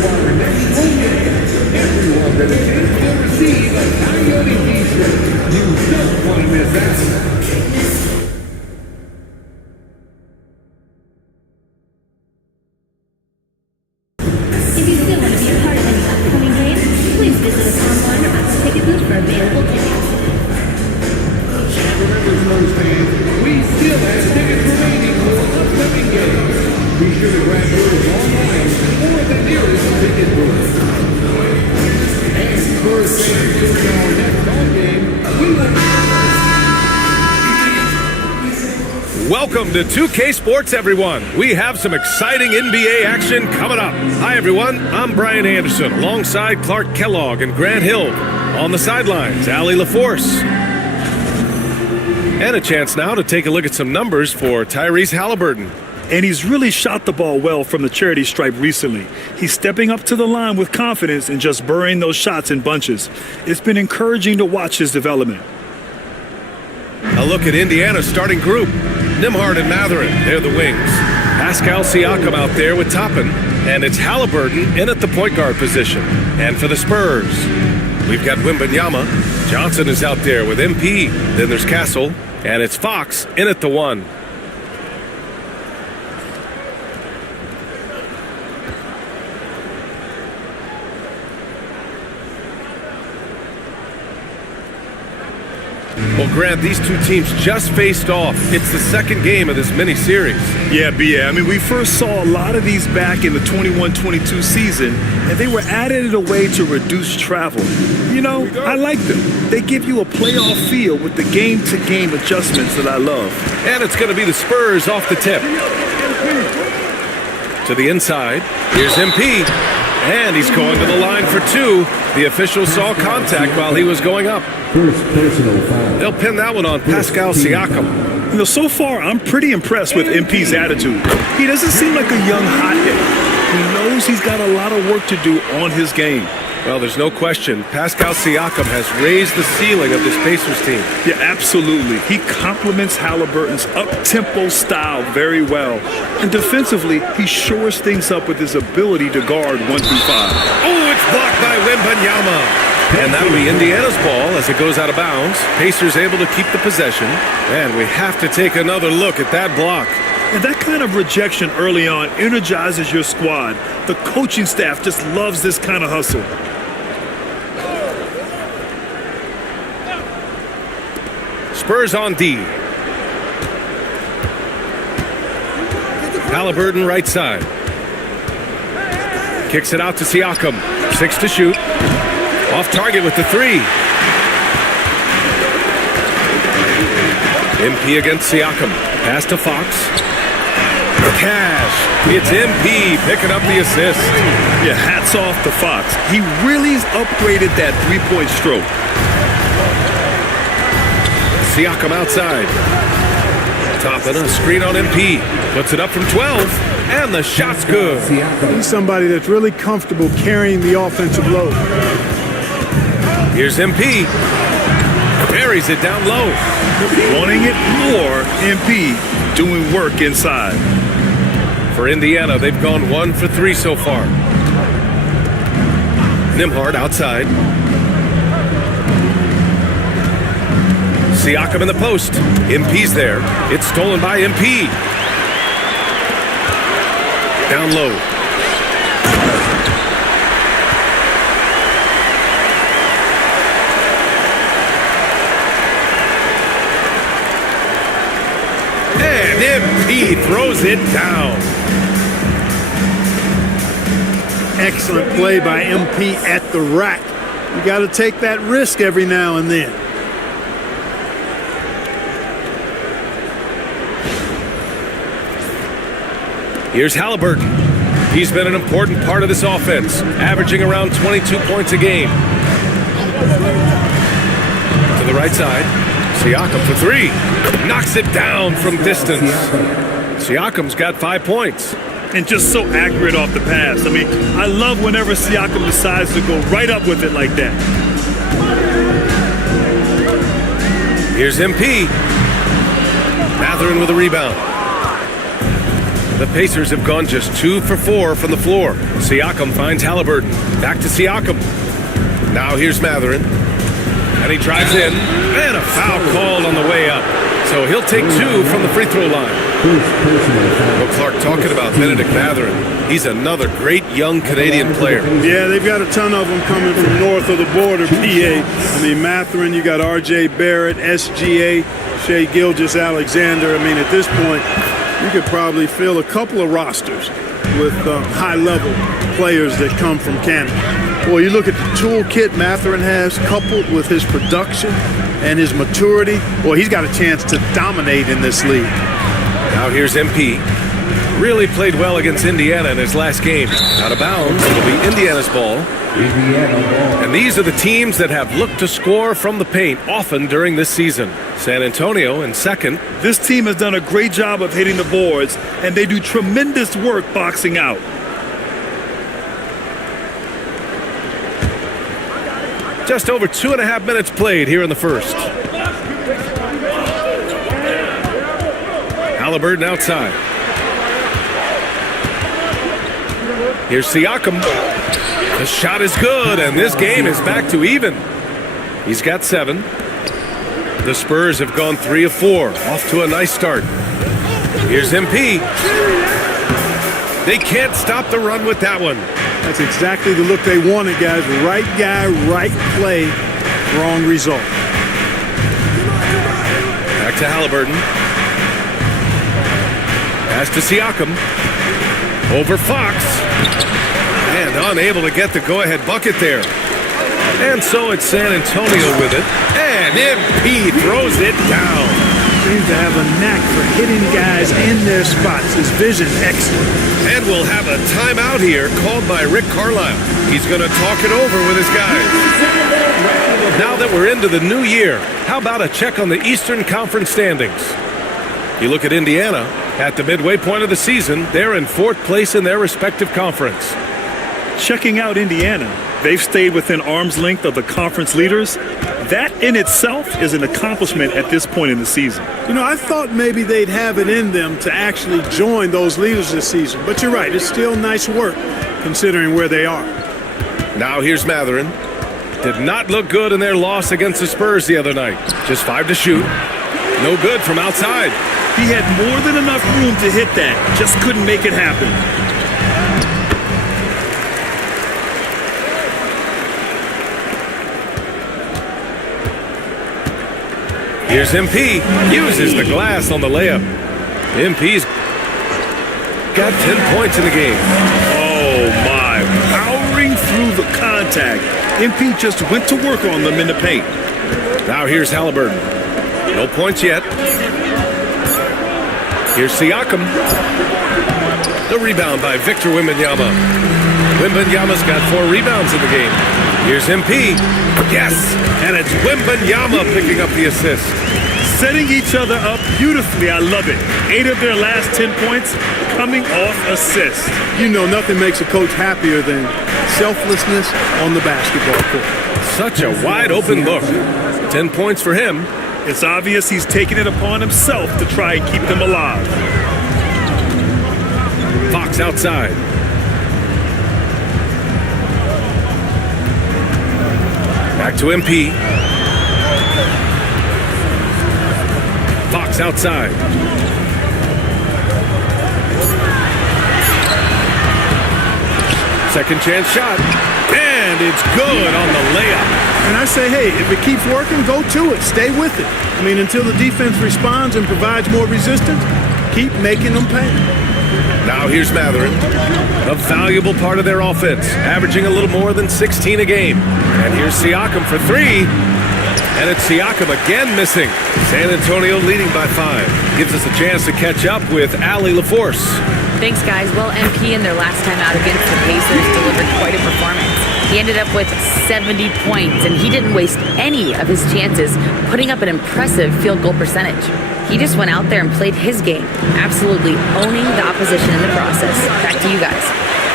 to our next home game. Everyone that attends will receive a Coyote t-shirt. You don't want to miss that. If you still want to be a part of any upcoming games, please visit us online or at the ticket booth for available tickets. And remember, Spurs fans, we still have tickets remaining for upcoming games. Be sure to grab yours online or at the nearest ticket booth. And Spurs fans, during our next home game, we will... Welcome to 2K Sports, everyone. We have some exciting NBA action coming up. Hi, everyone. I'm Brian Anderson, alongside Clark Kellogg and Grant Hill. On the sidelines, Allie LaForce. And a chance now to take a look at some numbers for Tyrese Halliburton. And he's really shot the ball well from the charity stripe recently. He's stepping up to the line with confidence and just burying those shots in bunches. It's been encouraging to watch his development. A look at Indiana's starting group. Nembhard and Mathurin, they're the wings. Pascal Siakam out there with Toppin. And it's Halliburton in at the point guard position. And for the Spurs, we've got Wembanyama. Johnson is out there with MP. Then there's Castle. And it's Fox in at the 1. Well, Grant, these two teams just faced off. It's the second game of this mini-series. Yeah, B.A. I mean, we first saw a lot of these back in the 21-22 season, and they were added in a way to reduce travel. You know, I like them. They give you a playoff feel with the game-to-game adjustments that I love. And it's going to be the Spurs off the tip. To the inside. Here's MP. And he's going to the line for 2. The official saw contact while he was going up. First personal foul. They'll pin that one on Pascal Siakam. You know, so far, I'm pretty impressed with MP's attitude. He doesn't seem like a young hothead. He knows he's got a lot of work to do on his game. Well, there's no question. Pascal Siakam has raised the ceiling of this Pacers team. Yeah, absolutely. He complements Halliburton's up-tempo style very well. And defensively, he shores things up with his ability to guard 1 through 5. Oh, it's blocked by Wembanyama. And that'll be Indiana's ball as it goes out of bounds. Pacers able to keep the possession. And we have to take another look at that block. And that kind of rejection early on energizes your squad. The coaching staff just loves this kind of hustle. Spurs on D. Halliburton right side. Kicks it out to Siakam. 6 to shoot. Off target with the 3. MP against Siakam. Pass to Fox. Cash. It's MP picking up the assist. Yeah, hats off to Fox. He really's upgraded that three-point stroke. Siakam outside. Toppin a screen on MP. Puts it up from 12. And the shot's good. He's somebody that's really comfortable carrying the offensive load. Here's MP. Buries it down low. Wanting it more, MP doing work inside. For Indiana, they've gone 1 for 3 so far. Nembhard outside. Siakam in the post. MP's there. It's stolen by MP. Down low. And MP throws it down. Excellent play by MP at the rack. You got to take that risk every now and then. Here's Halliburton. He's been an important part of this offense, averaging around 22 points a game. To the right side, Siakam for 3. Knocks it down from distance. Siakam's got 5 points. And just so accurate off the pass. I mean, I love whenever Siakam decides to go right up with it like that. Here's MP. Mathurin with a rebound. The Pacers have gone just 2 for 4 from the floor. Siakam finds Halliburton. Back to Siakam. Now here's Mathurin. And he drives in. And a foul called on the way up. So he'll take 2 from the free throw line. Well, Clark, talking about Benedict Mathurin, he's another great young Canadian player. Yeah, they've got a ton of them coming from north of the border, PA. I mean, Mathurin, you got R.J. Barrett, SGA, Shai Gilgeous-Alexander. I mean, at this point, you could probably fill a couple of rosters with high-level players that come from Canada. Boy, you look at the toolkit Mathurin has, coupled with his production and his maturity. Boy, he's got a chance to dominate in this league. Now here's MP. Really played well against Indiana in his last game. Out of bounds, it'll be Indiana's ball. And these are the teams that have looked to score from the paint often during this season. San Antonio in second. This team has done a great job of hitting the boards, and they do tremendous work boxing out. Just over 2.5 minutes played here in the first. Halliburton outside. Here's Siakam. The shot is good, and this game is back to even. He's got 7. The Spurs have gone 3 of 4. Off to a nice start. Here's MP. They can't stop the run with that one. That's exactly the look they wanted, guys. Right guy, right play, wrong result. Back to Halliburton. Pass to Siakam. Over Fox. And unable to get the go-ahead bucket there. And so it's San Antonio with it. And MP throws it down. Seems to have a knack for hitting guys in their spots. His vision excellent. And we'll have a timeout here called by Rick Carlisle. He's going to talk it over with his guys. Now that we're into the new year, how about a check on the Eastern Conference standings? You look at Indiana. At the midway point of the season, they're in 4th place in their respective conference. Checking out Indiana, they've stayed within arm's length of the conference leaders. That in itself is an accomplishment at this point in the season. You know, I thought maybe they'd have it in them to actually join those leaders this season. But you're right, it's still nice work considering where they are. Now here's Mathurin. Did not look good in their loss against the Spurs the other night. Just 5 to shoot. No good from outside. He had more than enough room to hit that. Just couldn't make it happen. Here's MP. Uses the glass on the layup. MP's got 10 points in the game. Oh, my. Powering through the contact. MP just went to work on them in the paint. Now here's Halliburton. No points yet. Here's Siakam. The rebound by Victor Wembanyama. Wembanyama's got 4 rebounds in the game. Here's MP. Yes! And it's Wembanyama picking up the assist. Setting each other up beautifully. I love it. 8 of their last 10 points coming off assists. You know, nothing makes a coach happier than selflessness on the basketball court. Such a wide open look. 10 points for him. It's obvious he's taking it upon himself to try and keep them alive. Fox outside. Back to MP. Fox outside. Second chance shot. And it's good on the layup. And I say, hey, if it keeps working, go to it. Stay with it. I mean, until the defense responds and provides more resistance, keep making them pay. Now here's Mathurin, a valuable part of their offense, averaging a little more than 16 a game. And here's Siakam for 3. And it's Siakam again missing. San Antonio leading by 5. Gives us a chance to catch up with Allie LaForce. Thanks, guys. Well, MP in their last time out against the Pacers delivered quite a performance. He ended up with 70 points, and he didn't waste any of his chances, putting up an impressive field goal percentage. He just went out there and played his game, absolutely owning the opposition in the process. Back to you guys.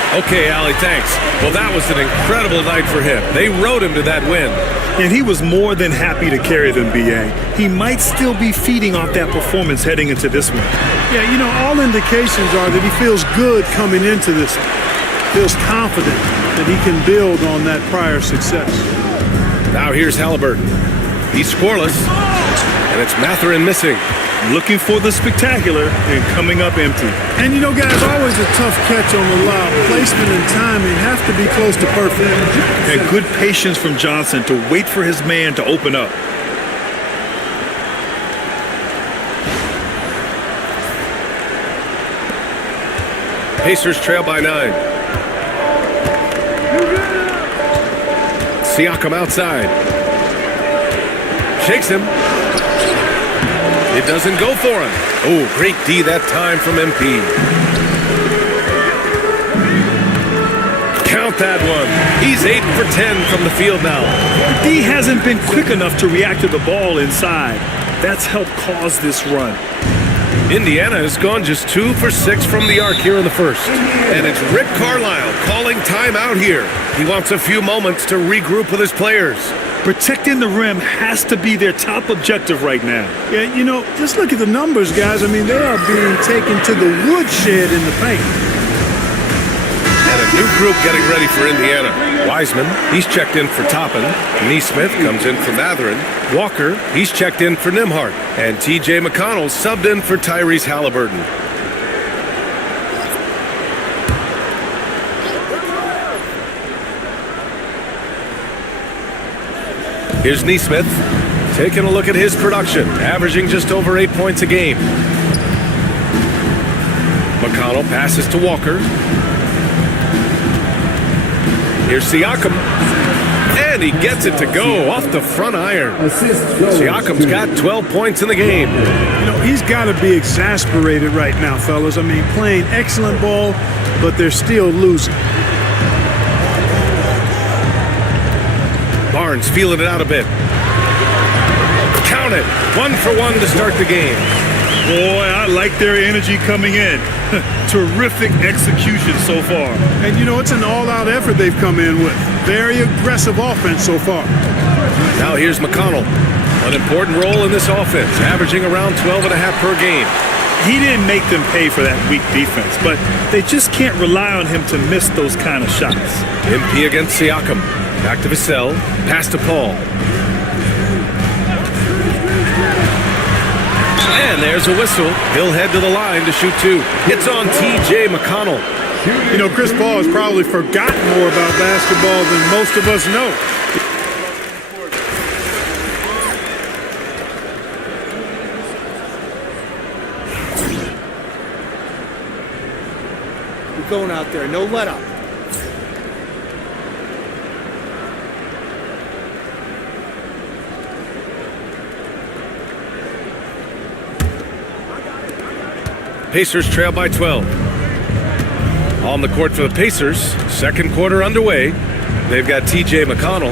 Okay, Allie, thanks. Well, that was an incredible night for him. They rode him to that win. And he was more than happy to carry them, B.A. He might still be feeding off that performance heading into this one. Yeah, you know, all indications are that he feels good coming into this. Feels confident that he can build on that prior success. Now here's Halliburton. He's scoreless, and it's Mathurin missing. Looking for the spectacular and coming up empty. And you know, guys, always a tough catch on the lob. Placement and timing have to be close to perfect. And good patience from Johnson to wait for his man to open up. Pacers trail by 9. Siakam outside. Shakes him. It doesn't go for him. Oh, great D that time from MP. Count that one. He's 8 for 10 from the field now. D hasn't been quick enough to react to the ball inside. That's helped cause this run. Indiana has gone just 2 for 6 from the arc here in the first. And it's Rick Carlisle calling timeout here. He wants a few moments to regroup with his players. Protecting the rim has to be their top objective right now. Yeah, you know, just look at the numbers, guys. I mean, they are being taken to the woodshed in the paint. And a new group getting ready for Indiana. Wiseman, he's checked in for Toppin. Neesmith comes in for Mathurin. Walker, he's checked in for Nembhard. And T.J. McConnell subbed in for Tyrese Halliburton. Here's Neesmith, taking a look at his production, averaging just over 8 points a game. McConnell passes to Walker. Here's Siakam, and he gets it to go off the front iron. Siakam's got 12 points in the game. You know, he's got to be exasperated right now, fellas. I mean, playing excellent ball, but they're still losing. Barnes feeling it out a bit. Count it. 1 for 1 to start the game. Boy, I like their energy coming in. Terrific execution so far. And you know, it's an all-out effort they've come in with. Very aggressive offense so far. Now here's McConnell. An important role in this offense, averaging around 12.5 per game. He didn't make them pay for that weak defense, but they just can't rely on him to miss those kind of shots. MP against Siakam. Back to Vassell. Pass to Paul. And there's a whistle. He'll head to the line to shoot 2. It's on T.J. McConnell. You know, Chris Paul has probably forgotten more about basketball than most of us know. We're going out there. No let up. Pacers trail by 12. On the court for the Pacers, second quarter underway. They've got T.J. McConnell.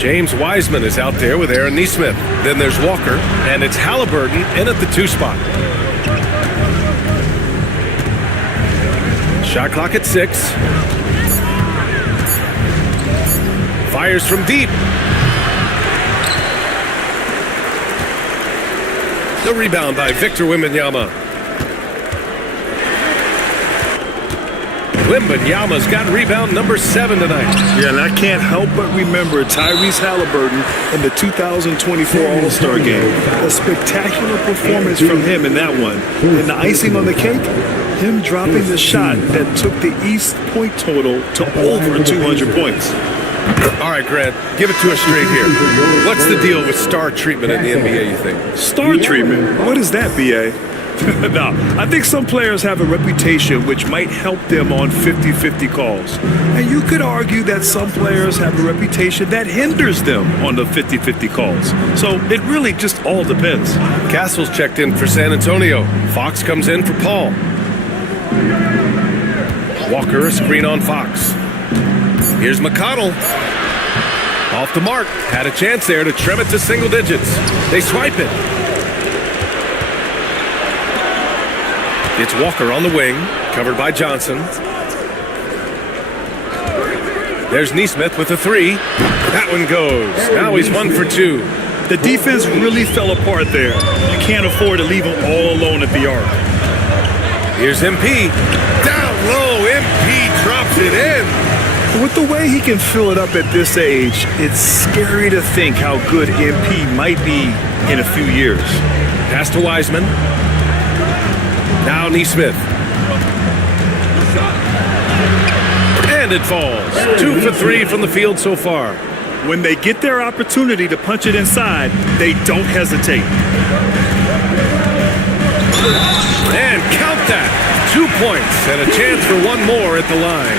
James Wiseman is out there with Aaron Neesmith. Then there's Walker, and it's Halliburton in at the 2 spot. Shot clock at 6. Fires from deep. The rebound by Victor Wembanyama. Wembanyama's got rebound number 7 tonight. Yeah, and I can't help but remember Tyrese Halliburton in the 2024 All-Star Game. A spectacular performance from him in that one. And the icing on the cake, him dropping the shot that took the East point total to over 200 points. All right, Grant, give it to us straight here. What's the deal with star treatment in the NBA, you think? Star treatment? What is that, B.A.? No, I think some players have a reputation which might help them on 50-50 calls. And you could argue that some players have a reputation that hinders them on the 50-50 calls. So it really just all depends. Castle's checked in for San Antonio. Fox comes in for Paul. Walker, a screen on Fox. Here's McConnell. Off the mark. Had a chance there to trim it to single digits. They swipe it. It's Walker on the wing, covered by Johnson. There's Neesmith with a three. That one goes. Now he's 1 for 2. The defense really fell apart there. You can't afford to leave him all alone at the arc. Here's MP. Down low, MP drops it in. With the way he can fill it up at this age, it's scary to think how good MP might be in a few years. Pass to Wiseman. Now Neesmith. And it falls. 2 for 3 from the field so far. When they get their opportunity to punch it inside, they don't hesitate. And count that. 2 points and a chance for one more at the line.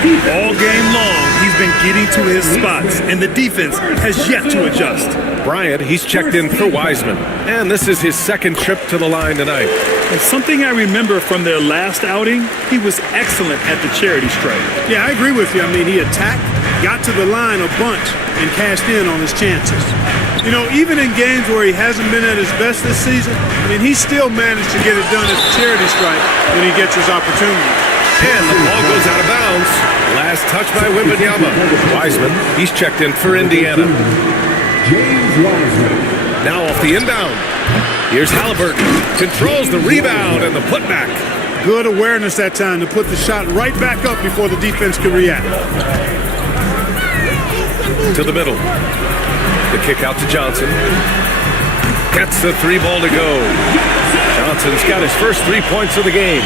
All game long, he's been getting to his spots, and the defense has yet to adjust. Bryant, he's checked in for Wiseman. And this is his second trip to the line tonight. And something I remember from their last outing, he was excellent at the charity stripe. Yeah, I agree with you. I mean, he attacked, got to the line a bunch, and cashed in on his chances. You know, even in games where he hasn't been at his best this season, I mean, he still managed to get it done at the charity stripe when he gets his opportunity. And the ball goes out of bounds. Last touch by Wembanyama. Wiseman, he's checked in for Indiana. James Wiseman. Now off the inbound. Here's Halliburton. Controls the rebound and the putback. Good awareness that time to put the shot right back up before the defense could react. To the middle. The kick out to Johnson. Gets the 3 ball to go. Johnson's got his first 3 points of the game.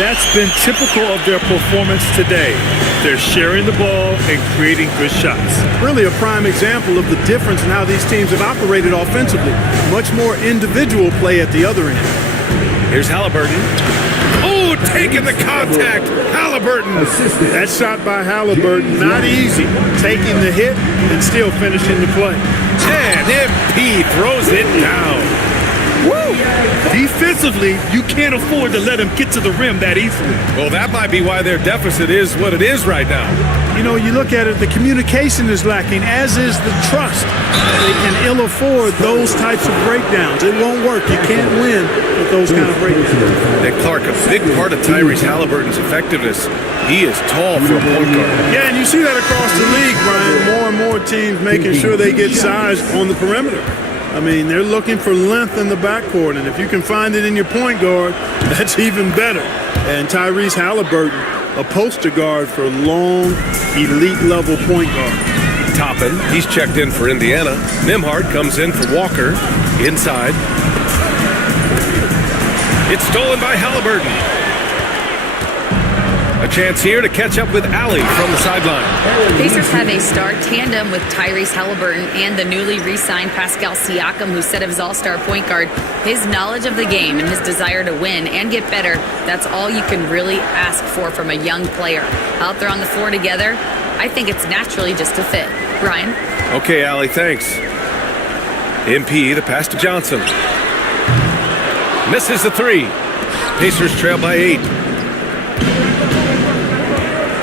That's been typical of their performance today. They're sharing the ball and creating good shots. Really a prime example of the difference in how these teams have operated offensively. Much more individual play at the other end. Here's Halliburton. Oh, taking the contact. Halliburton. That shot by Halliburton, not easy. Taking the hit and still finishing the play. And MP throws it down. Woo! Defensively, you can't afford to let him get to the rim that easily. Well, that might be why their deficit is what it is right now. You know, you look at it, the communication is lacking, as is the trust. They can ill afford those types of breakdowns. It won't work. You can't win with those kind of breakdowns. And Clark, a big part of Tyrese Halliburton's effectiveness, he is tall for a point guard. Yeah, and you see that across the league, Brian. More and more teams making sure they get size on the perimeter. I mean, they're looking for length in the backcourt, and if you can find it in your point guard, that's even better. And Tyrese Halliburton, a poster guard for long, elite-level point guard. Toppin, he's checked in for Indiana. Nembhard comes in for Walker. Inside. It's stolen by Halliburton. A chance here to catch up with Allie from the sideline. The Pacers have a star tandem with Tyrese Halliburton and the newly re-signed Pascal Siakam, who said of his all-star point guard, his knowledge of the game and his desire to win and get better, that's all you can really ask for from a young player. Out there on the floor together, I think it's naturally just a fit. Brian? Okay, Allie, thanks. MP, the pass to Johnson. Misses the 3. Pacers trail by 8.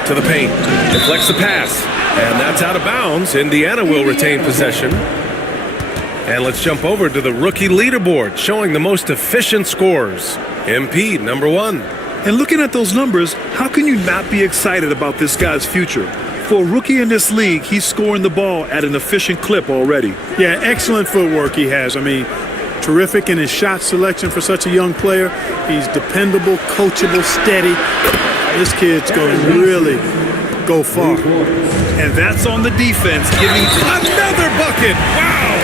To the paint, deflects the pass, and that's out of bounds. Indiana will retain possession. And let's jump over to the rookie leaderboard, showing the most efficient scores. MP, number 1. And looking at those numbers, how can you not be excited about this guy's future? For a rookie in this league, he's scoring the ball at an efficient clip already. Yeah, excellent footwork he has. I mean, terrific in his shot selection for such a young player. He's dependable, coachable, steady. This kid's going to really go far. And that's on the defense, giving Another bucket! Wow!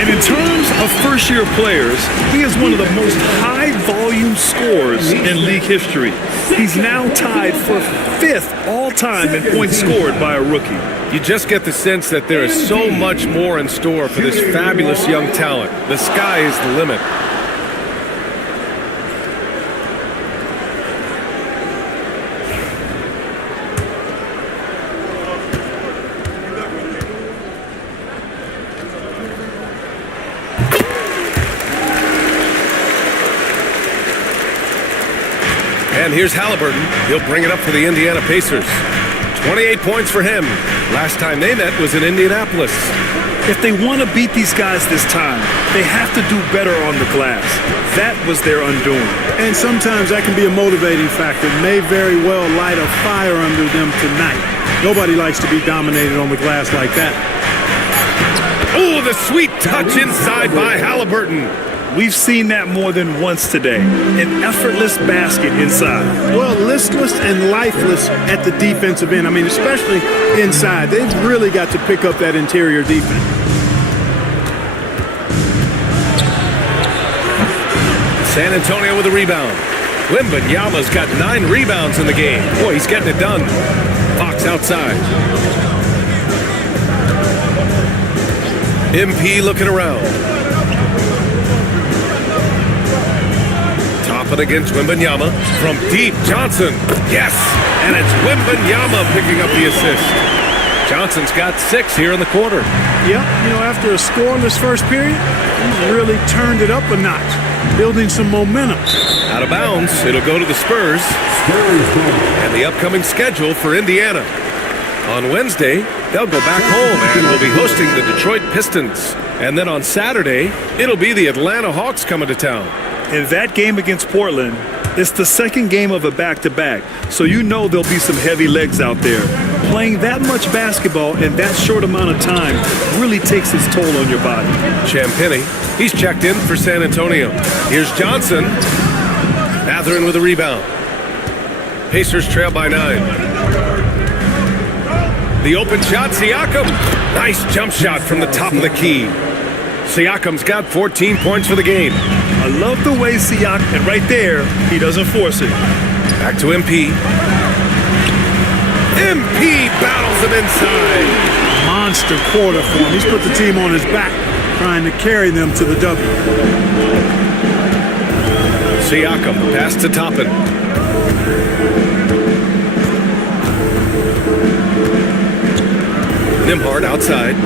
And in terms of first-year players, he is one of the most high-volume scorers in league history. He's now tied for 5th all-time in points scored by a rookie. You just get the sense that there is so much more in store for this fabulous young talent. The sky is the limit. And here's Halliburton. He'll bring it up for the Indiana Pacers. 28 points for him. Last time they met was in Indianapolis. If they want to beat these guys this time, they have to do better on the glass. That was their undoing. And sometimes that can be a motivating factor. May very well light a fire under them tonight. Nobody likes to be dominated on the glass like that. Oh, the sweet touch inside by Halliburton. We've seen that more than once today. An effortless basket inside. Well, listless and lifeless at the defensive end. I mean, especially inside. They've really got to pick up that interior defense. San Antonio with a rebound. Wembanyama's got 9 rebounds in the game. Boy, he's getting it done. Fox outside. MP looking around. Top it against Wembanyama. From deep, Johnson. Yes! And it's Wembanyama picking up the assist. Johnson's got 6 here in the quarter. Yep, after a scoreless first period, he's really turned it up a notch, building some momentum. Out of bounds, it'll go to the Spurs. And the upcoming schedule for Indiana. On Wednesday, they'll go back home and will be hosting the Detroit Pistons. And then on Saturday, it'll be the Atlanta Hawks coming to town. In that game against Portland, it's the second game of a back-to-back, so there'll be some heavy legs out there. Playing that much basketball in that short amount of time really takes its toll on your body. Champagny, he's checked in for San Antonio. Here's Johnson. Mathurin with a rebound. Pacers trail by 9. The open shot, Siakam. Nice jump shot from the top of the key. Siakam's got 14 points for the game. I love the way Siakam, and right there, he doesn't force it. Back to MP. MP battles him inside. Monster quarter for him. He's put the team on his back, trying to carry them to the W. Siakam, pass to Toppin. Nembhard outside.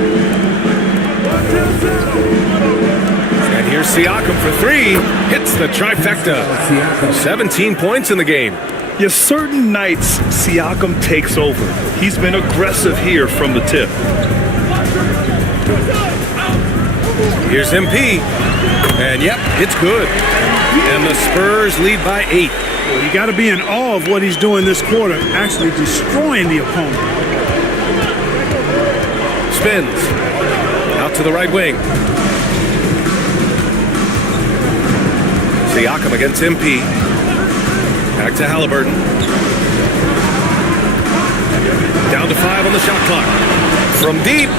And here's Siakam for 3. Hits the trifecta. 17 points in the game. Yes, certain nights, Siakam takes over. He's been aggressive here from the tip. Here's MP. And yep, it's good. And the Spurs lead by 8. Well, you got to be in awe of what he's doing this quarter, actually destroying the opponent. Spins. Out to the right wing. Siakam against MP. Back to Halliburton. Down to 5 on the shot clock. From deep.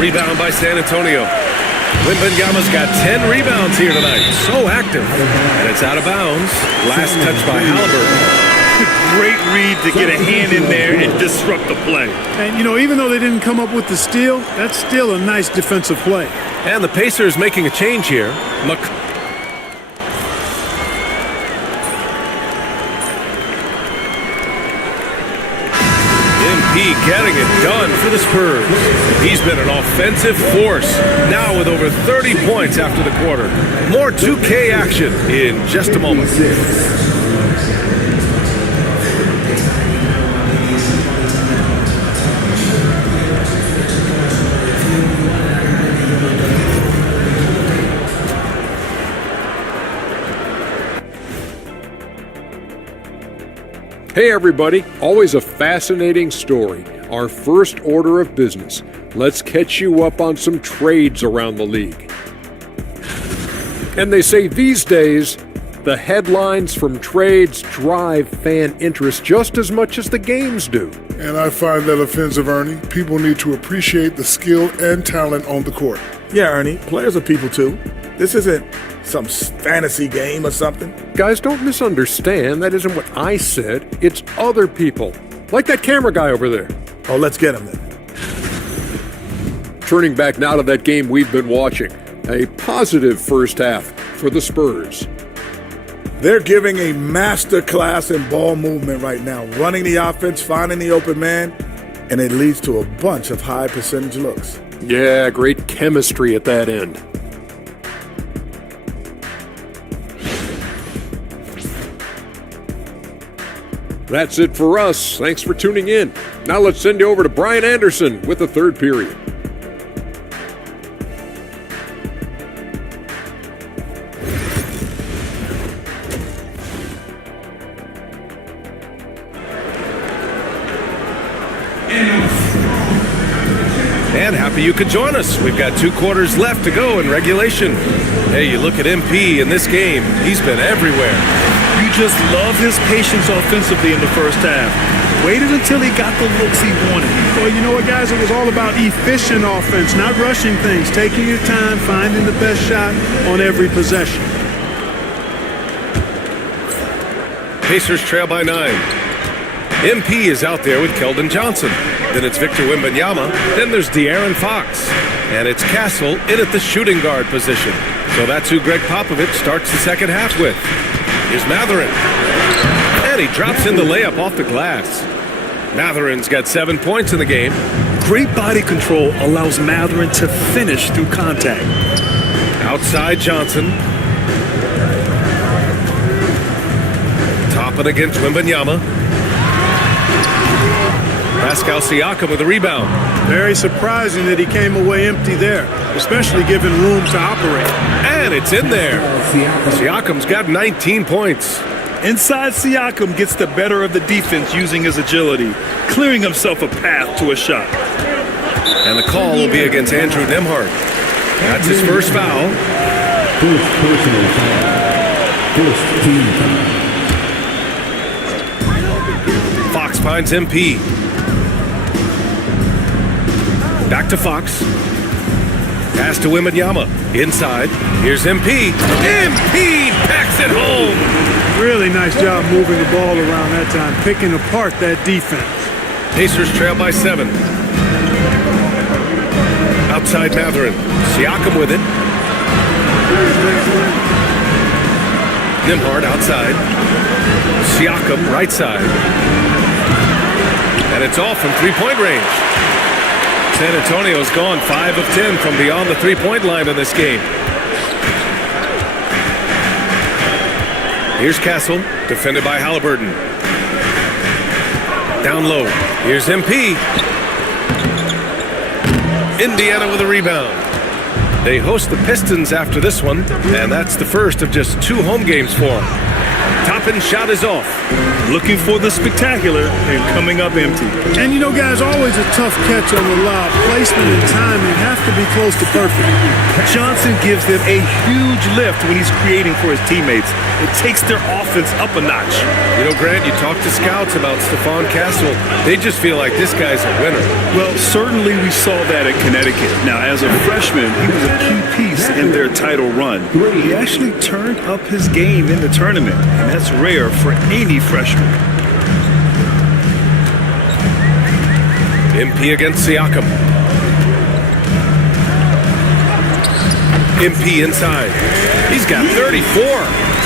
Rebound by San Antonio. Wembanyama's got 10 rebounds here tonight. So active. And it's out of bounds. Last touch by Halliburton. Great read to get a hand in there and disrupt the play. And, even though they didn't come up with the steal, that's still a nice defensive play. And the Pacers making a change here. MP getting it done for the Spurs. He's been an offensive force, now with over 30 points after the quarter. More 2K action in just a moment. Hey everybody, always a fascinating story. Our first order of business. Let's catch you up on some trades around the league. And they say these days, the headlines from trades drive fan interest just as much as the games do. And I find that offensive, Ernie. People need to appreciate the skill and talent on the court. Yeah, Ernie, players are people too. This isn't some fantasy game or something. Guys, don't misunderstand. That isn't what I said. It's other people. Like that camera guy over there. Oh, let's get him then. Turning back now to that game we've been watching. A positive first half for the Spurs. They're giving a master class in ball movement right now. Running the offense, finding the open man, and it leads to a bunch of high percentage looks. Yeah, great chemistry at that end. That's it for us. Thanks for tuning in. Now let's send you over to Brian Anderson with the third period. fan. Happy you could join us. We've got 2 quarters left to go in regulation. Hey, you look at MP in this game. He's been everywhere. You just love his patience offensively in the first half. Waited until he got the looks he wanted. Well, you know what, guys? It was all about efficient offense, not rushing things, taking your time, finding the best shot on every possession. Pacers trail by 9. MP is out there with Keldon Johnson. Then it's Victor Wembanyama. Then there's De'Aaron Fox. And it's Castle in at the shooting guard position. So that's who Greg Popovich starts the second half with. Here's Mathurin. And he drops in the layup off the glass. Mathurin's got 7 points in the game. Great body control allows Mathurin to finish through contact. Outside Johnson. Topping against Wembanyama. Pascal Siakam with a rebound. Very surprising that he came away empty there, especially given room to operate. And it's in there. Siakam's got 19 points. Inside Siakam gets the better of the defense using his agility, clearing himself a path to a shot. And the call will be against Andrew Nembhard. That's his first foul. First personal foul. First team foul. Fox finds MP. Back to Fox. Pass to Wembanyama. Inside. Here's MP. MP packs it home. Really nice job moving the ball around that time, picking apart that defense. Pacers trail by 7. Outside Mathurin. Siakam with it. Nembhard outside. Siakam right side. And it's off from 3-point range. San Antonio's gone 5 of 10 from beyond the 3-point line in this game. Here's Castle, defended by Halliburton. Down low. Here's MP. Indiana with a rebound. They host the Pistons after this one, and that's the first of just 2 home games for them. Toppin shot is off. Looking for the spectacular and coming up empty. And you know, guys, always a tough catch on the lob. Placement and timing have to be close to perfect. Johnson gives them a huge lift when he's creating for his teammates. It takes their offense up a notch. You know, Grant, you talk to scouts about Stephon Castle. They just feel like this guy's a winner. Well, certainly we saw that at Connecticut. Now, as a freshman, he was a key piece in their title run. He actually turned up his game in the tournament, and that's rare for any freshman. MP against Siakam. MP inside. He's got 34.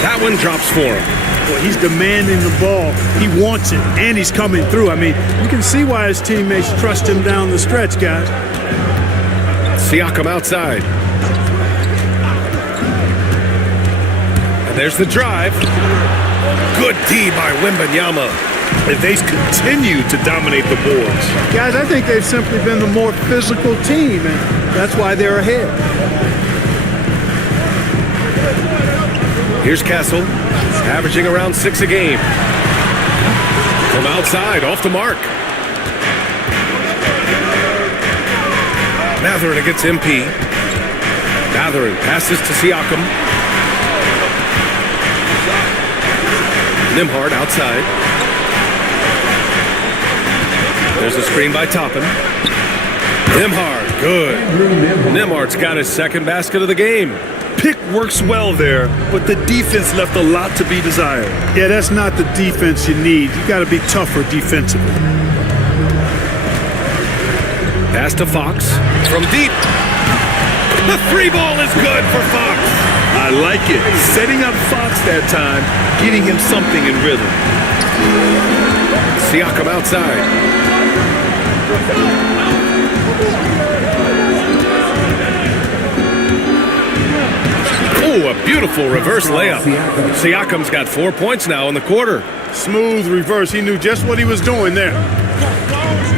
That one drops for him. Well, he's demanding the ball. He wants it, and he's coming through. I mean, you can see why his teammates trust him down the stretch, guys. Siakam outside. And there's the drive. Good D by Wembanyama. And they continue to dominate the boards. Guys, I think they've simply been the more physical team, and that's why they're ahead. Here's Castle, averaging around 6 a game. From outside, off the mark. Mathurin against MP. Mathurin passes to Siakam. Nembhard outside. There's a screen by Toppin. Nembhard, good. Nembhard's got his second basket of the game. Pick works well there, but the defense left a lot to be desired. Yeah, that's not the defense you need. You got to be tougher defensively. Pass to Fox from deep. The 3 ball is good for Fox. I like it. Setting up Fox that time, getting him something in rhythm. Siakam outside. Oh, a beautiful reverse layup. Siakam's got 4 points now in the quarter. Smooth reverse. He knew just what he was doing there.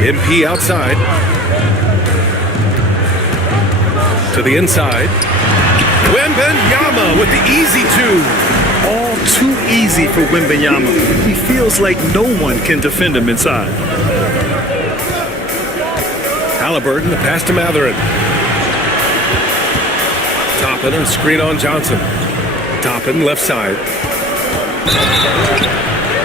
MP outside. To the inside. Wembanyama with the easy 2. All too easy for Wembanyama. He feels like no one can defend him inside. Halliburton, the pass to Matherin. Toppin, a screen on Johnson. Toppin, left side.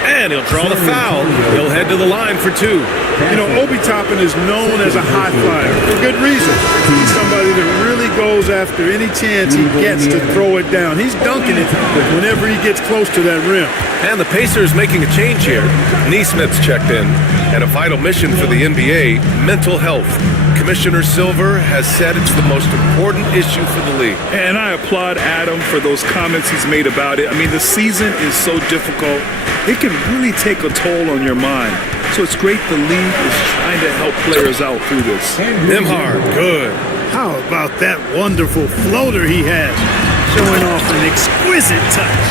And he'll draw the foul. He'll head to the line for two. You know, Obi Toppin is known as a high flyer for good reason. He's somebody that really goes after any chance he gets to throw it down. He's dunking it whenever he gets close to that rim. And the Pacers making a change here. Neesmith's checked in. And a vital mission for the NBA, mental health. Commissioner Silver has said it's the most important issue for the league. And I applaud Adam for those comments he's made about it. I mean, the season is so difficult. It can really take a toll on your mind. So it's great the league is trying to help players out through this. Nembhard, good. How about that wonderful floater he has, showing off an exquisite touch.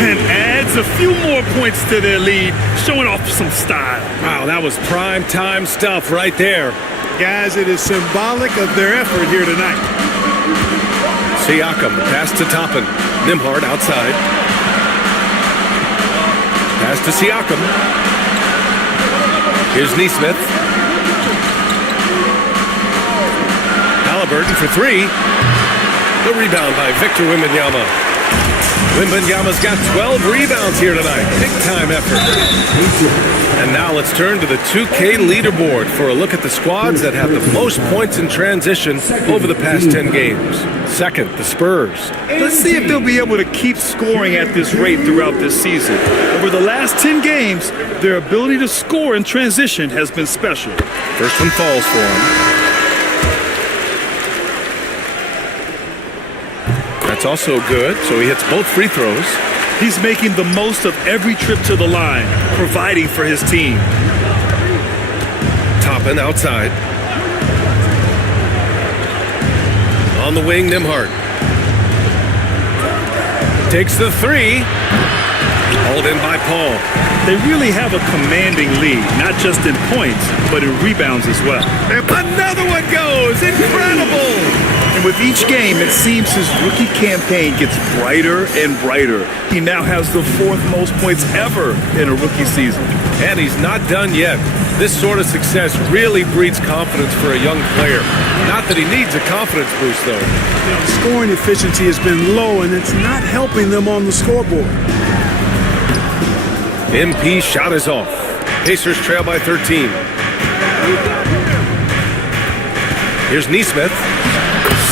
And adds a few more points to their lead, showing off some style. Wow, that was prime time stuff right there. Guys, it is symbolic of their effort here tonight. Siakam, pass to Toppin. Nembhard outside. Pass to Siakam. Here's Neesmith. Halliburton for three. The rebound by Victor Wembanyama. Wembanyama's got 12 rebounds here tonight. Big-time effort. And now let's turn to the 2K leaderboard for a look at the squads that have the most points in transition over the past 10 games. Second, the Spurs. Let's see if they'll be able to keep scoring at this rate throughout this season. Over the last 10 games, their ability to score in transition has been special. First one falls for him. That's also good, so he hits both free throws. He's making the most of every trip to the line, providing for his team. Toppin outside. On the wing, Nembhard. Takes the three. Hauled in by Paul. They really have a commanding lead, not just in points, but in rebounds as well. Another one goes! Incredible! And with each game, it seems his rookie campaign gets brighter and brighter. He now has the fourth most points ever in a rookie season. And he's not done yet. This sort of success really breeds confidence for a young player. Not that he needs a confidence boost, though. You know, scoring efficiency has been low, and it's not helping them on the scoreboard. MP shot is off. Pacers trail by 13. Here's Neesmith.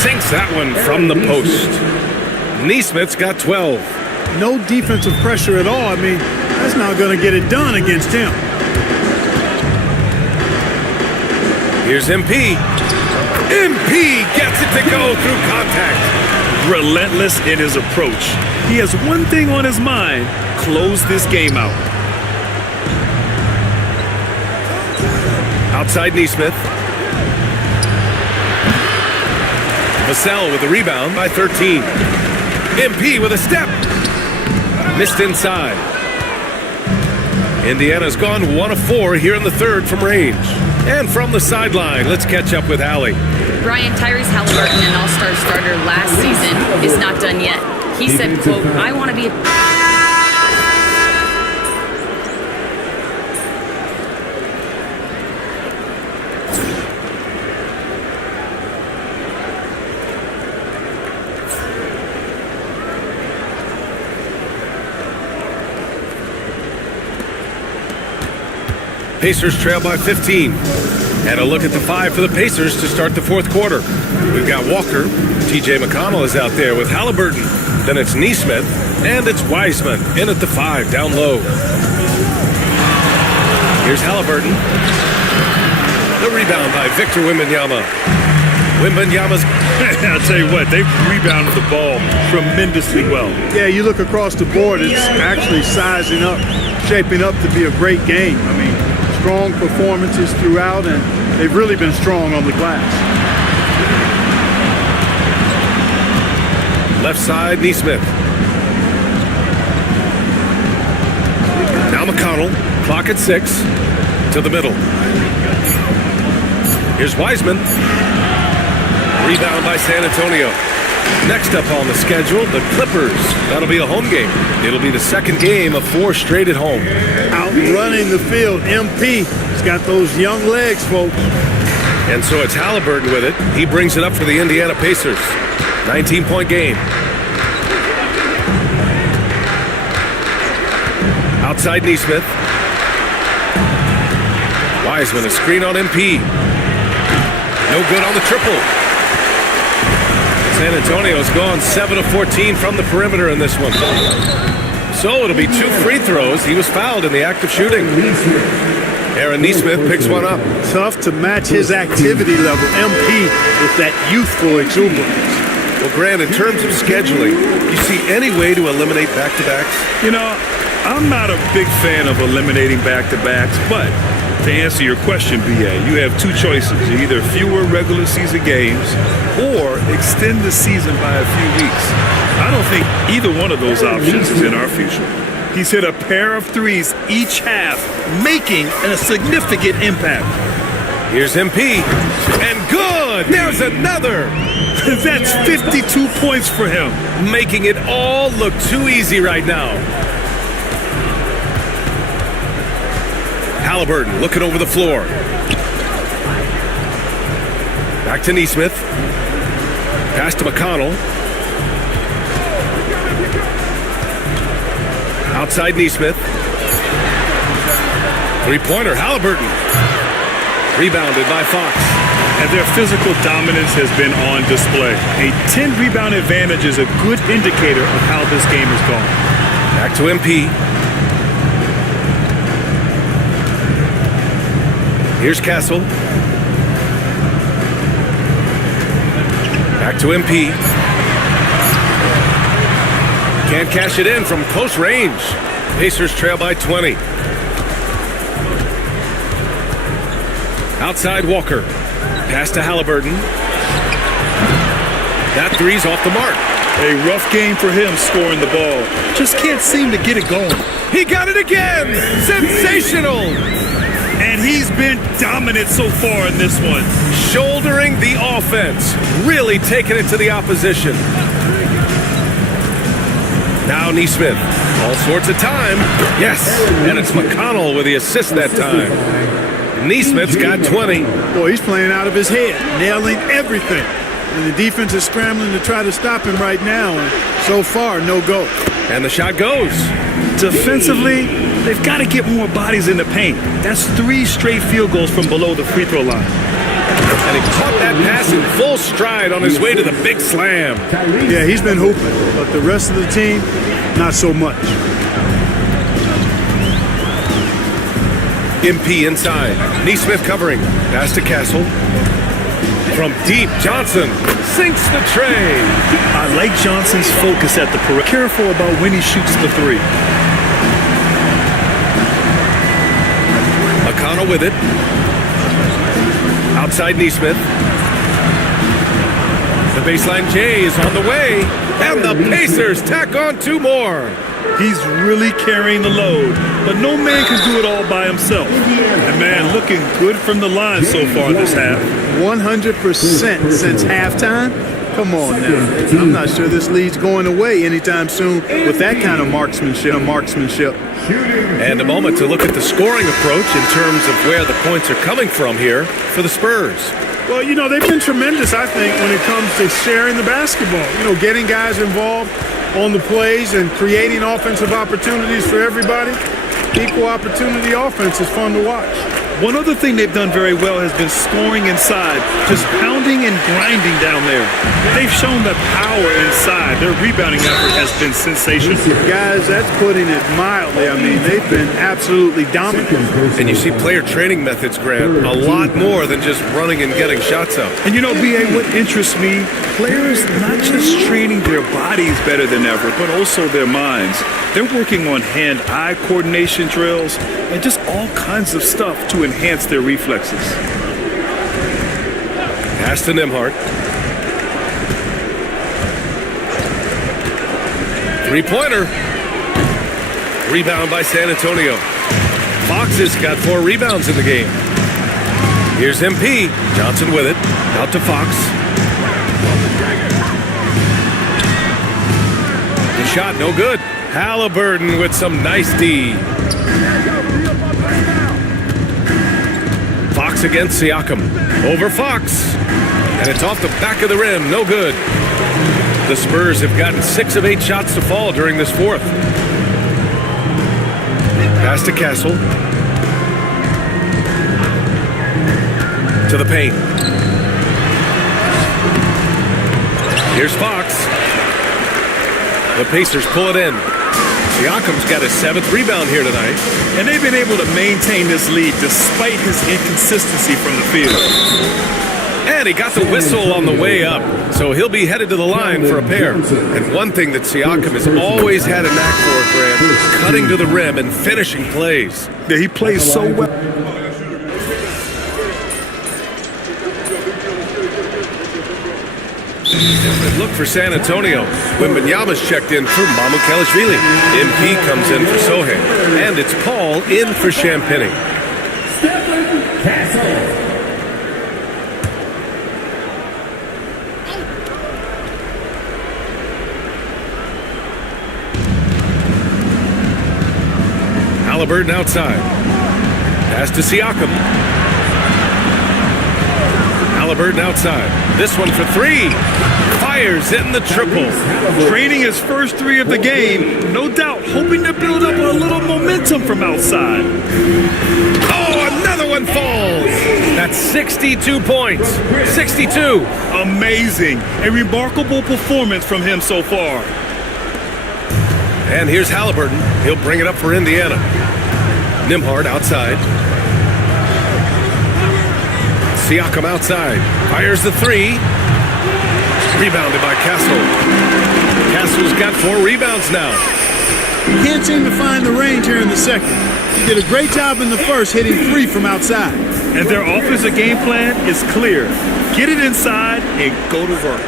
Sinks that one from the post. Neesmith's got 12. No defensive pressure at all. I mean, that's not going to get it done against him. Here's MP. MP gets it to go through contact. Relentless in his approach. He has one thing on his mind: close this game out. Outside Neesmith. Vassell with the rebound by 13. MP with a step. Missed inside. Indiana's gone 1 of 4 here in the third from range. And from the sideline, let's catch up with Allie. Brian, Tyrese Halliburton, an all-star starter last season, is not done yet. He said, quote, "I want to be a..." Pacers trail by 15. And a look at the 5 for the Pacers to start the fourth quarter. We've got Walker. TJ McConnell is out there with Halliburton. Then it's Neesmith. And it's Wiseman in at the 5 down low. Here's Halliburton. The rebound by Victor Wembanyama. Wembanyama's... I'll tell you what, they've rebounded the ball tremendously well. Yeah, you look across the board, it's actually sizing up, shaping up to be a great game. I mean, strong performances throughout, and they've really been strong on the glass. Left side, Neesmith. Now McConnell, clock at 6, to the middle. Here's Wiseman. Rebound by San Antonio. Next up on the schedule, the Clippers. That'll be a home game. It'll be the second game of 4 straight at home. Out running the field, MP. He's got those young legs, folks. And so it's Halliburton with it. He brings it up for the Indiana Pacers. 19-point game. Outside Neesmith. Wiseman, a screen on MP. No good on the triple. San Antonio's gone 7 of 14 from the perimeter in this one. So it'll be 2 free throws. He was fouled in the act of shooting. Aaron Neesmith picks one up. Tough to match his activity level, MP, with that youthful exuberance. Well, Grant, in terms of scheduling, you see any way to eliminate back-to-backs? You know, I'm not a big fan of eliminating back-to-backs, but to answer your question, BA, you have 2 choices. Either fewer regular season games or extend the season by a few weeks. I don't think either one of those options is in our future. He's hit a pair of threes each half, making a significant impact. Here's MP, and good! There's another! That's 52 points for him. Making it all look too easy right now. Halliburton looking over the floor. Back to Neesmith. Pass to McConnell. Outside Neesmith. Three-pointer, Halliburton. Rebounded by Fox. And their physical dominance has been on display. A 10-rebound advantage is a good indicator of how this game has gone. Back to MP. Here's Castle. Back to MP. Can't cash it in from close range. Pacers trail by 20. Outside Walker. Pass to Halliburton. That three's off the mark. A rough game for him scoring the ball. Just can't seem to get it going. He got it again! Sensational! And he's been dominant so far in this one. Shouldering the offense. Really taking it to the opposition. Now Neesmith. All sorts of time. Yes, and it's McConnell with the assist that time. Neesmith's got 20. Boy, he's playing out of his head, nailing everything. And the defense is scrambling to try to stop him right now. And so far, no go. And the shot goes. Defensively, they've got to get more bodies in the paint. That's 3 straight field goals from below the free throw line. And he caught that pass in full stride on his way to the big slam. Yeah, he's been hooping, but the rest of the team, not so much. MP inside. Neesmith covering. Pass to Castle. From deep, Johnson sinks the tray. I like Johnson's focus at the perimeter. Careful about when he shoots the 3. McConnell with it. Outside Neesmith. The baseline J is on the way. And the Pacers tack on 2 more. He's really carrying the load, but no man can do it all by himself. And man, looking good from the line so far this half. 100% since halftime. Come on now. I'm not sure this lead's going away anytime soon with that kind of marksmanship. And a moment to look at the scoring approach in terms of where the points are coming from here for the Spurs. Well, you know, they've been tremendous, I think, when it comes to sharing the basketball. You know, getting guys involved on the plays and creating offensive opportunities for everybody. Equal opportunity offense is fun to watch. One other thing they've done very well has been scoring inside, just pounding and grinding down there. They've shown the power inside. Their rebounding effort has been sensational. Guys, that's putting it mildly. I mean, they've been absolutely dominant. And you see player training methods, Grant, a lot more than just running and getting shots up. And you know, BA, what interests me, players not just training their bodies better than ever, but also their minds. They're working on hand-eye coordination drills and just all kinds of stuff to enhance their reflexes. Pass to Nembhard. Three-pointer. Rebound by San Antonio. Fox has got 4 rebounds in the game. Here's MP. Johnson with it. Out to Fox. The shot, no good. Halliburton with some nice D. Fox Fox against Siakam. Over Fox. And it's off the back of the rim. No good. The Spurs have gotten 6 of 8 shots to fall during this fourth. Pass to Castle. To the paint. Here's Fox. The Pacers pull it in. Siakam's got his 7th rebound here tonight. And they've been able to maintain this lead despite his inconsistency from the field. And he got the whistle on the way up, so he'll be headed to the line for a pair. And one thing that Siakam has always had a knack for, Grant, is cutting to the rim and finishing plays. Yeah, he plays so well. Look for San Antonio. Wembanyama's checked in for Mamukelashvili. MP comes in for Sohan. And it's Paul in for Champagny. Stephen Castle. Halliburton outside. Pass to Siakam. Halliburton outside. This one for 3. Fires in the triple. Draining his first 3 of the game. No doubt hoping to build up a little momentum from outside. Oh, another one falls. That's 62 points. 62. Amazing. A remarkable performance from him so far. And here's Halliburton. He'll bring it up for Indiana. Nembhard outside. Siakam outside. Fires the 3. Rebounded by Castle. Castle's got 4 rebounds now. He can't seem to find the range here in the second. He did a great job in the first, hitting 3 from outside. And their offensive game plan is clear. Get it inside and go to work.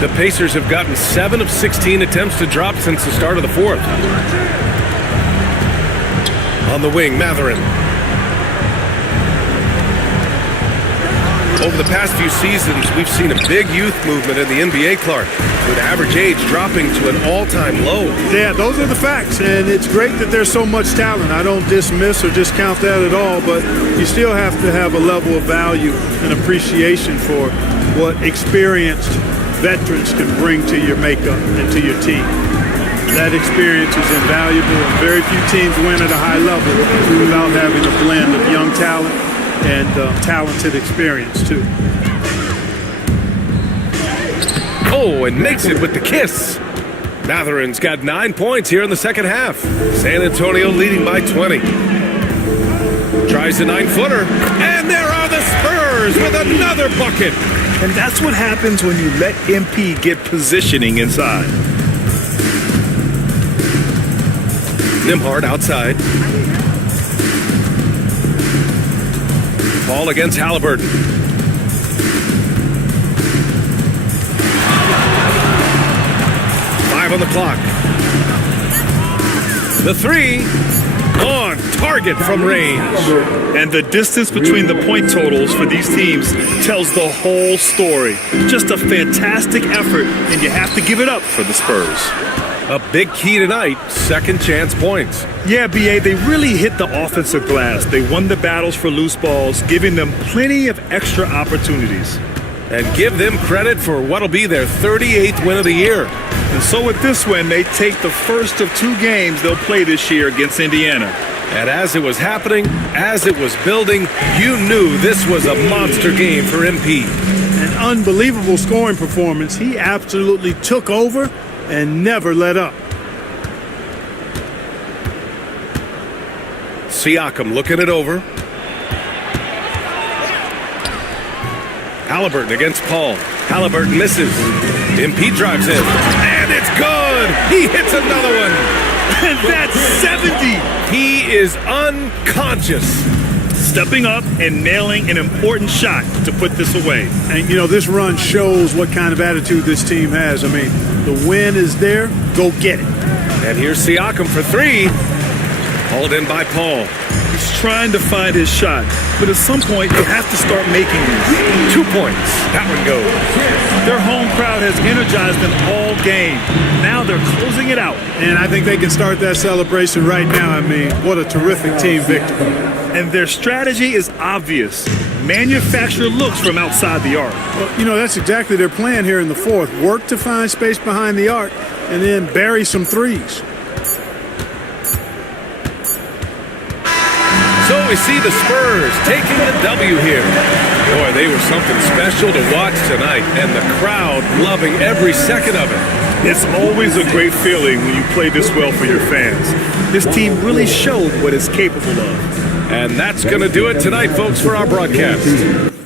The Pacers have gotten 7 of 16 attempts to drop since the start of the fourth. On the wing, Mathurin. Over the past few seasons, we've seen a big youth movement in the NBA, Clark, with average age dropping to an all-time low. Yeah, those are the facts, and it's great that there's so much talent. I don't dismiss or discount that at all, but you still have to have a level of value and appreciation for what experienced veterans can bring to your makeup and to your team. That experience is invaluable, and very few teams win at a high level without having a blend of young talent and talented experience, too. Oh, and makes it with the kiss. Mathurin's got 9 points here in the second half. San Antonio leading by 20. Tries the 9-footer, and there are the Spurs with another bucket. And that's what happens when you let MP get positioning inside. Nembhard outside. Ball against Halliburton. On the clock. The 3 on target from range. And the distance between the point totals for these teams tells the whole story. Just a fantastic effort, and you have to give it up for the Spurs. A big key tonight, second chance points. Yeah, B.A., they really hit the offensive glass. They won the battles for loose balls, giving them plenty of extra opportunities. And give them credit for what'll be their 38th win of the year. And so with this win, they take the first of 2 games they'll play this year against Indiana. And as it was happening, as it was building, you knew this was a monster game for MP. An unbelievable scoring performance. He absolutely took over and never let up. Siakam looking it over. Halliburton against Paul. Halliburton misses. MP drives in. And it's good! He hits another one! And that's 70! He is unconscious. Stepping up and nailing an important shot to put this away. And, you know, this run shows what kind of attitude this team has. I mean, the win is there. Go get it. And here's Siakam for 3. Hauled in by Paul. He's trying to find his shot, but at some point you have to start making these. 2 points. That one goes. Their home crowd has energized them all game. Now they're closing it out. And I think they can start that celebration right now. I mean, what a terrific team victory. And their strategy is obvious. Manufacture looks from outside the arc. Well, you know, that's exactly their plan here in the fourth. Work to find space behind the arc and then bury some threes. So we see the Spurs taking the W here. Boy, they were something special to watch tonight, and the crowd loving every second of it. It's always a great feeling when you play this well for your fans. This team really showed what it's capable of. And that's going to do it tonight, folks, for our broadcast.